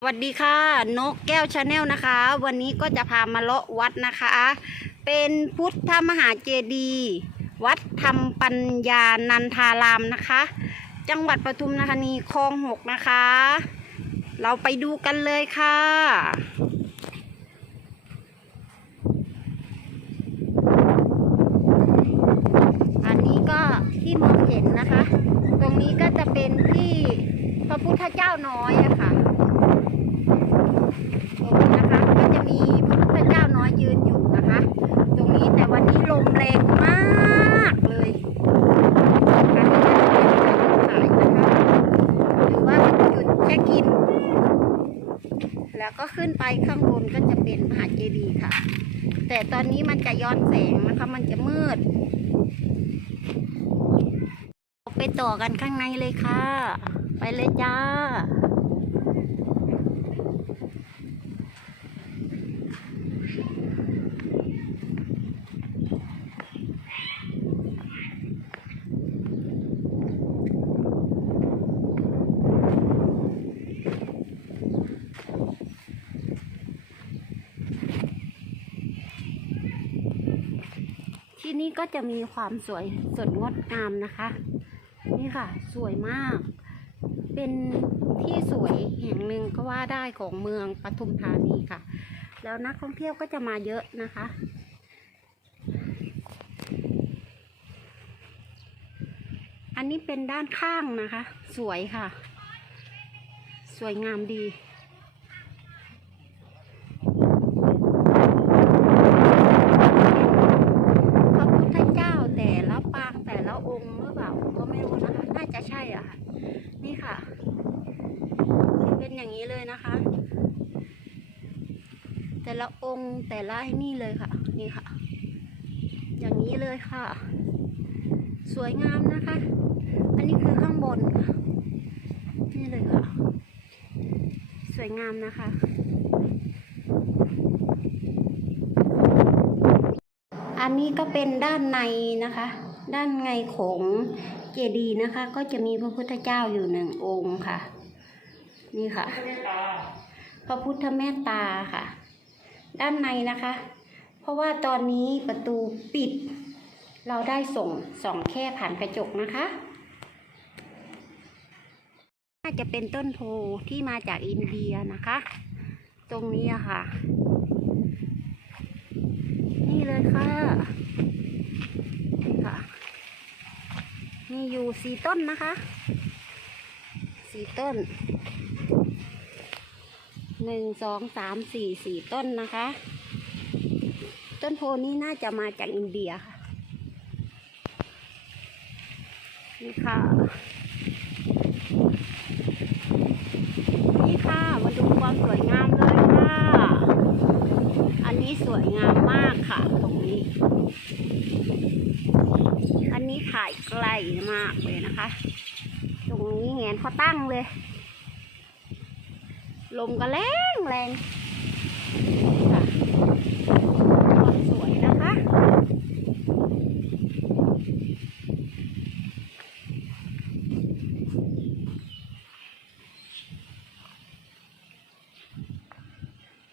สวัสดีค่ะ นกแก้วชาแนลนะคะ วันนี้ก็จะพามาเลาะวัดนะคะ เป็นพุทธมหาเจดีย์วัดธรรมปัญญานันทารามนะคะ จังหวัดปทุมธานีคลองหกนะคะ เราไปดูกันเลยค่ะ อันนี้ก็ที่มองเห็นนะคะ ตรงนี้ก็จะเป็นที่พระพุทธเจ้าน้อยอะค่ะรงนี้นะคะก็จะมีพระพุทธเจ้าน้อยยืนอยู่นะคะ ตรงนี้แต่วันนี้ลมแรงมากเลยอันนี้ก็จะเป็นจุดขายนะคะหรือว่าเป็นจุดเช็คอิน แล้วก็ขึ้นไปข้างบนก็จะเป็นมหาเจดีย์ค่ะ แต่ตอนนี้มันจะย้อนแสงนะคะ มันจะมืด ไปต่อกันข้างในเลยค่ะ ไปเลยจ้า ที่นี่ก็จะมีความสวยสดงดงามนะคะ นี่ค่ะ สวยมาก เป็นที่สวยแห่งหนึ่งก็ว่าได้ของเมืองปทุมธานีค่ะ แล้วนักท่องเที่ยวก็จะมาเยอะนะคะอันนี้เป็นด้านข้างนะคะ สวยค่ะ สวยงามดี พระพุทธเจ้าแต่ละปางแต่ละองค์หรือเปล่าก็ไม่รู้นะคะ น่าจะใช่อะค่ะ นี่ค่ะ เป็นอย่าง นะคะ แต่ละองค์แต่ละนี่เลยค่ะ นี่ค่ะ อย่างนี้เลยค่ะ สวยงามนะคะ อันนี้คือข้างบนค่ะ นี่เลยค่ะ สวยงามนะคะอันนี้ก็เป็นด้านในนะคะ ด้านในของเจดีย์นะคะ ก็จะมีพระพุทธเจ้าอยู่หนึ่งองค์ค่ะ นี่ค่ะ พระพุทธเมตตาค่ะ ด้านในนะคะ เพราะว่าตอนนี้ประตูปิด เราได้ส่งส่องแค่ผ่านกระจกนะคะน่าจะเป็นต้นโพที่มาจากอินเดียนะคะ ตรงนี้อะค่ะ นี่เลยค่ะนี่ค่ะมีอยู่สี่ต้นนะคะ สี่ต้นหนึ่งสองสามสี่สี่ต้นนะคะ ต้นโพนี้น่าจะมาจากอินเดียค่ะนี่ค่ะนี่ค่ะมาดูความสวยงามเลยค่ะ อันนี้สวยงามมากค่ะตรงนี้ อันนี้ถ่ายใกล้มากเลยนะคะ งนี้แงนเขาตั้งเลย ลมก็แรงแรงค่ะความสวยนะคะ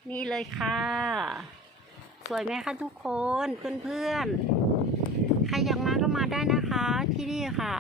นี่เลยค่ะ สวยไหมคะทุกคนเพื่อนๆ ใครอยากมาก็มาได้นะคะที่นี่ค่ะ